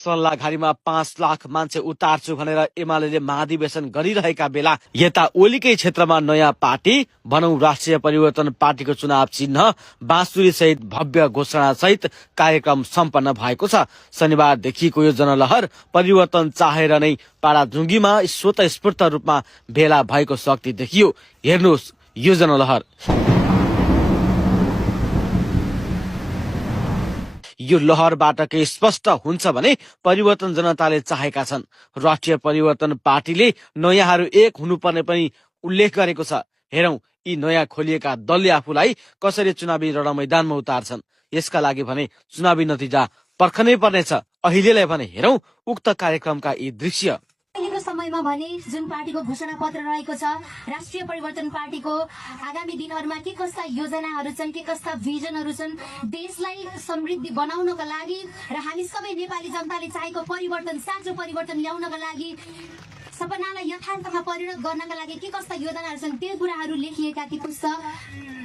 सल्लाहघारीमा 5 लाख मान्छे उतार्छु भनेर एमाले महाधिवेशन गरिरहेका बेला यता ओलीकै क्षेत्रमा नयाँ पार्टी भनौं राष्ट्रिय परिवर्तन पार्टीको चुनाव चिन्ह बाँसुरी सहित भव्य घोषणा सहित कार्यक्रम सम्पन्न भएको छ। शनिबार देखिएको यो जनलहर परिवर्तन चाहेर नै पाडाजुङ्गीमा स्वतस्फूर्त रूपमा भेला भएको शक्ति देखियो। हेर्नुहोस् यो जनलहर। यो लहरबाट के स्पष्ट हुन्छ भने परिवर्तन जनताले चाहेका छन्। राष्ट्रिय परिवर्तन पार्टीले नयाँहरू एक हुनुपर्ने पनि उल्लेख गरेको छ। हेरौं यी नयाँ खोलिएका दलले आफूलाई कसरी चुनावी रणमैदानमा उतार्छन्। यसका लागि भने चुनावी नतिजा पर्खनै पर्नेछ। अहिलेलाई भने हेरौं उक्त कार्यक्रमका यी दृश्य। अहिलेको समयमा भने जुन पार्टीको घोषणा पत्र रहेको छ, राष्ट्रिय परिवर्तन पार्टीको आगामी दिनहरूमा के कस्ता योजनाहरू छन्, के कस्ता भिजनहरू छन्, देशलाई समृद्धि बनाउनका लागि र हामी सबै नेपाली जनताले चाहेको परिवर्तन, साँचो परिवर्तन ल्याउनका लागि, सपनालाई यथार्थमा परिणत गर्नका लागि के कस्ता योजनाहरू छन्, त्यो कुराहरू लेखिएका ती पुस्तक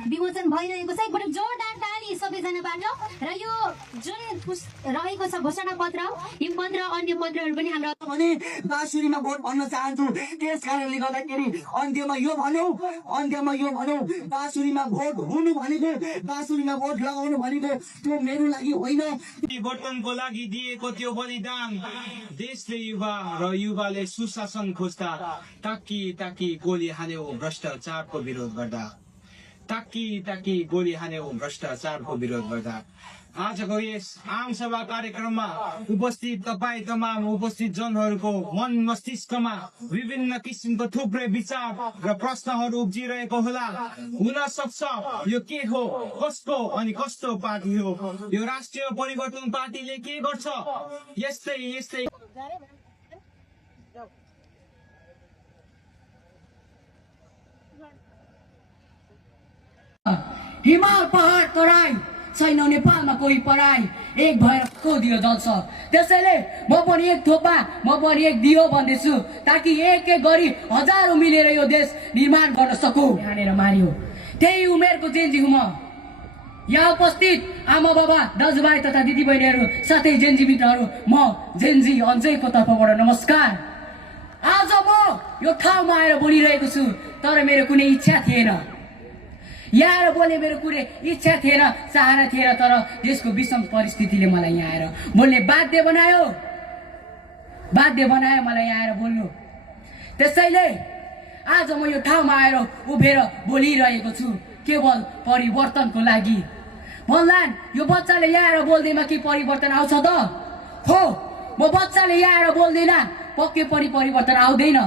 विमोचन भइरहेको छ। एकदम जोरदार ताली सबैजनाबाट। र यो जुन रहेको छ घोषणा पत्र, यो पत्र अन्य पत्रहरू पनि हाम्रो भने बाँसुरीमा भोट भन्न चाहन्छु। त्यस कारणले गर्दाखेरि अन्त्यमा यो भनौँ बाँसुरीमा भोट हुनु भनेको, बाँसुरीमा भोट लगाउनु भनेको त्यो मेरो लागि होइन। परिवर्तनको लागि दिएको त्यो बलिदान देशले युवाले सुशासन खोज्दा ताकी गोली हान्यो भ्रष्टाचारको विरोध गर्दा, ताकी गोली हान्यो भ्रष्टाचारको विरोध गर्दा। आजको यस आम सभा कार्यक्रममा उपस्थित तपाईँ तमाम उपस्थित जनहरूको मन मस्तिष्कमा विभिन्न किसिमको थुप्रै विचार र प्रश्नहरू उब्जिरहेको होला। हुन सक्छ यो के हो, कसको अनि कस्तो पार्टी हो, यो राष्ट्रिय परिवर्तन पार्टीले के गर्छ, यस्तै हिमाल पहाड तराई छैन नेपालमा कोही पराई, एक भएर दियो जल्छ। त्यसैले म पनि एक थोपा, म पनि एक दियो भन्दैछु, ताकि एक गरी हजारौं मिलेर यो देश निर्माण गर्न सकौं। हानेर मारियो त्यही उमेरको जेन्जी हुँ म। यहाँ उपस्थित आमा बाबा दाजुभाइ तथा दिदीबहिनीहरू साथै जेन्जी मित्रहरू, म जेन्जी अञ्जयको तर्फबाट नमस्कार। आज म यो ठाउँमा आएर बोलिरहेको छु, तर मेरो कुनै इच्छा थिएन। यहाँ बोले मेरो कुनै इच्छा थिएन, चाहना थिएन, तर देशको विषम परिस्थितिले मलाई यहाँ आएर बोल्ने बाध्य बनायो मलाई यहाँ आएर बोल्नु। त्यसैले आज म यो ठाउँमा आएर उभिएर बोलिरहेको छु केवल परिवर्तनको लागि। भन्लान् यो बच्चाले यहाँ आएर बोल्दैमा के परिवर्तन आउँछ त? हो, म बच्चाले यहाँ आएर बोल्दैन, पक्कै पनि परिवर्तन आउँदैन।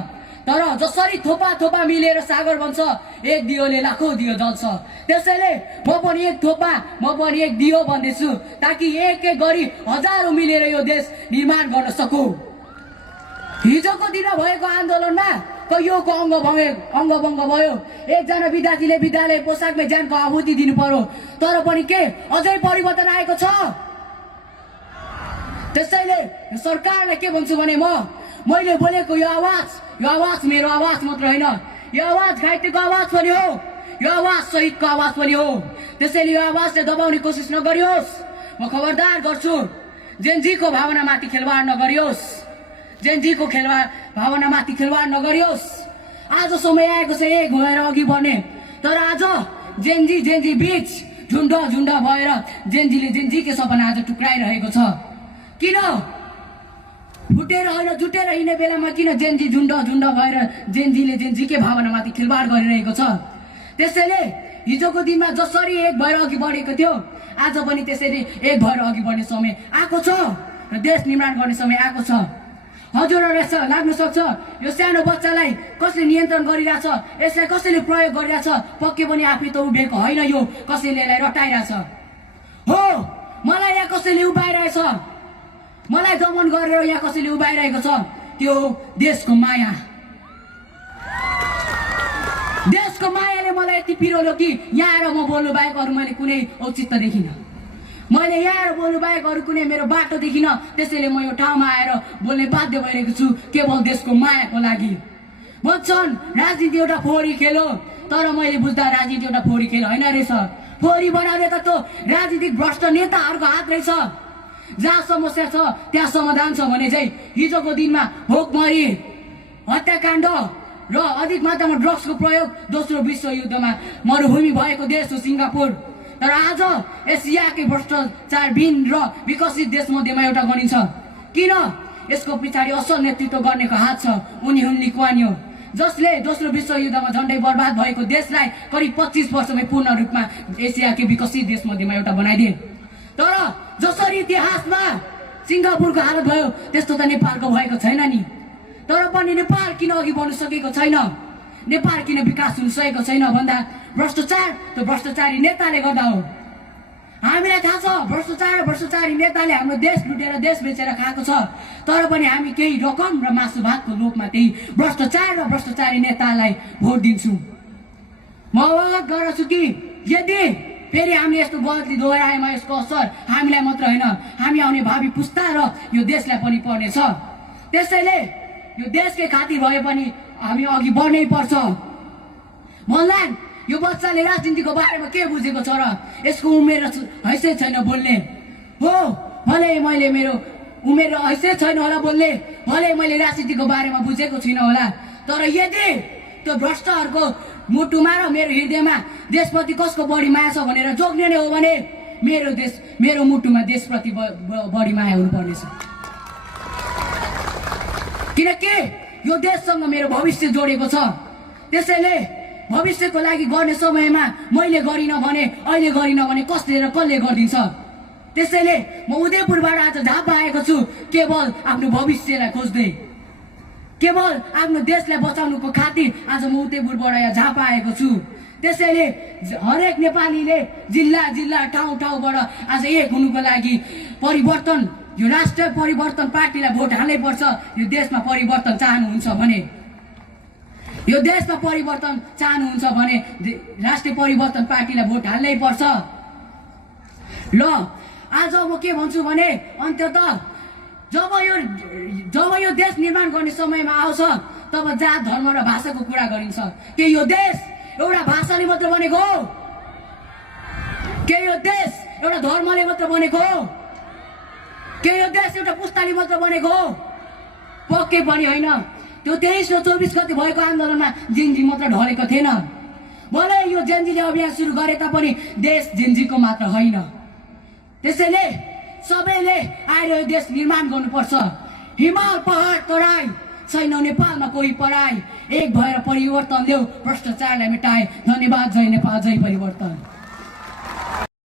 तर जसरी थोपा मिलेर सागर बन्छ, एक दियोले लाखौं दियो जल्छ। त्यसैले म पनि एक थोपा, म पनि एक दियो भन्दैछु, ताकि एक गरी हजारौं मिलेर यो देश निर्माण गर्न सकौं। हिजोको दिन भएको आन्दोलनमा कैयौंको अङ्गभङ्ग भयो। एकजना विद्यार्थीले विद्यालय पोसाकमै ज्यानको आहुति दिनु पर्यो, तर पनि के अझै परिवर्तन आएको छ? त्यसैले सरकारलाई के भन्छु भने मैले बोलेको यो आवाज मेरो आवाज मात्र होइन, यो आवाज घाइतेको आवाज पनि हो, यो आवाज शहीदको आवाज पनि हो। त्यसैले यो आवाजले दबाउने कोसिस नगरियोस्। म खबरदार गर्छु, जेनजीको भावनामाथि खेलवाड नगरियोस्, जेनजीको भावनामाथि खेलवाड नगरियोस्। आज समय आएको छ एक भएर अघि बढ्ने, तर आज जेनजी बीच झुन्ड भएर जेनजीले जेनजीकै सपना आज टुक्राइरहेको छ। किन फुटेर होइन जुटेर हिँड्ने बेलामा किन जेनजी झुन्ड भएर जेनजीले जेनजीकै भावनामाथि खेलवाड गरिरहेको छ? त्यसैले हिजोको दिनमा जसरी एक भएर अघि बढेको थियो, आज पनि त्यसरी एक भएर अघि बढ्ने समय आएको छ र देश निर्माण गर्ने समय आएको छ। हजुरहरूलाई लाग्न सक्छ यो सानो बच्चालाई कसले नियन्त्रण गरिरहेछ, यसलाई कसैले प्रयोग गरिरहेछ, पक्कै पनि आफै त उभिएको होइन, यो कसैले यसलाई रटाइरहेछ। हो, मलाई यहाँ कसैले उभाइरहेछ, मलाई दमन गरेर यहाँ कसैले उभाइरहेको छ। त्यो देशको माया, देशको मायाले मलाई यति पिरोल्यो कि यहाँ आएर म बोल्नु बाहेक अरू मैले कुनै औचित्य देखिनँ। मैले यहाँ आएर बोल्नु बाहेक अरू कुनै मेरो बाटो देखिनँ। त्यसैले म यो ठाउँमा आएर बोल्ने बाध्य भइरहेको छु केवल देशको मायाको लागि। भन्छन् राजनीति एउटा फोहोरी खेल हो, तर मैले बुझ्दा राजनीति एउटा फोहोरी खेल होइन रहेछ। फोहोरी बनाउने त राजनीतिक भ्रष्ट नेताहरूको हात रहेछ। जहाँ समस्या छ त्यहाँ समाधान छ भने चाहिँ हिजोको दिनमा भोकमरी, हत्याकाण्ड र अधिक मात्रामा ड्रग्सको प्रयोग दोस्रो विश्वयुद्धमा मरुभूमि भएको देश हो सिङ्गापुर। तर आज एसियाकै भ्रष्टाचारविहीन र विकसित देशमध्येमा एउटा गनिन्छ। किन? यसको पछाडि असल नेतृत्व गर्नेको हात छ। उनी हुन् ली कुआन यू, जसले दोस्रो विश्वयुद्धमा झण्डै बर्बाद भएको देशलाई करिब 25 वर्षमै पूर्ण रूपमा एसियाकै विकसित देशमध्येमा एउटा बनाइदिए। तर जसरी इतिहासमा सिङ्गापुरको हालत भयो त्यस्तो त नेपालको भएको छैन नि। तर पनि नेपाल किन अघि बढ्न सकेको छैन, नेपाल किन विकास हुन सकेको छैन भन्दा भ्रष्टाचार, त्यो भ्रष्टाचारी नेताले गर्दा हो। हामीलाई थाहा छ भ्रष्टाचार र भ्रष्टाचारी नेताले हाम्रो देश लुटेर देश बेचेर खाएको छ। तर पनि हामी केही रकम र मासु भातको लोभमा त्यही भ्रष्टाचार र भ्रष्टाचारी नेतालाई भोट दिन्छौँ। म अवगत गराउँछु कि यदि फेरि हामीले यस्तो गल्ती दोहोऱ्याएमा यसको असर हामीलाई मात्र होइन, हामी आउने भावी पुस्ता र यो देशलाई पनि पर्नेछ। त्यसैले यो देशकै खातिर भए पनि हामी अघि बढ्नै पर्छ। मलाई यो बच्चाले राजनीतिको बारेमा के बुझेको छ र? यसको उमेर हैसियत छैन बोल्ने हो। भले मैले मेरो उमेर हैसियत छैन होला बोल्ने, भले मैले राजनीतिको बारेमा बुझेको छुइनँ होला, तर यदि त्यो भ्रष्टहरूको मुटुमा र मेरो हृदयमा देशप्रति कसको बढी माया छ भनेर जोग्ने नै हो भने मेरो मुटुमा देशप्रति बढी माया हुनुपर्नेछ। किनकि यो देशसँग मेरो भविष्य जोडेको छ। त्यसैले भविष्यको लागि गर्ने समयमा मैले गरिनँ भने, अहिले गरिनँ भने कसले गरिदिन्छ। त्यसैले म उदयपुरबाट आज झापा आएको छु केवल आफ्नो भविष्यलाई खोज्दै, केवल आफ्नो देशलाई बचाउनुको खातिर आज म उदयपुरबाट यहाँ झापा आएको छु। त्यसैले हरेक नेपालीले जिल्ला जिल्ला ठाउँ ठाउँबाट आज एक हुनुको लागि परिवर्तन, यो राष्ट्रिय परिवर्तन पार्टीलाई भोट हाल्नै पर्छ। यो देशमा परिवर्तन चाहनुहुन्छ भने, यो देशमा परिवर्तन चाहनुहुन्छ भने राष्ट्रिय परिवर्तन पार्टीलाई भोट हाल्नै पर्छ। ल आज म के भन्छु भने अन्ततः जब यो देश निर्माण गर्ने समयमा आउँछ तब जात धर्म र भाषाको कुरा गरिन्छ। के यो देश एउटा भाषाले मात्र बनेको हो? के यो देश एउटा धर्मले मात्र बनेको हो? के यो देश एउटा पुस्ताले मात्र बनेको हो? पक्कै पनि होइन। त्यो 23 र 24 गते भएको आन्दोलनमा जेनजी मात्र ढलेको थिएन। भले यो जेनजीले अभियान सुरु गरे तापनि देश जेनजीको मात्र होइन। त्यसैले सबैले आएर यो देश निर्माण गर्नुपर्छ। हिमाल पहाड तराई छैन नेपालमा कोही पराई, एक भएर परिवर्तन ल्याऊ, भ्रष्टाचारलाई मेटाए। धन्यवाद। जय नेपाल, जय परिवर्तन।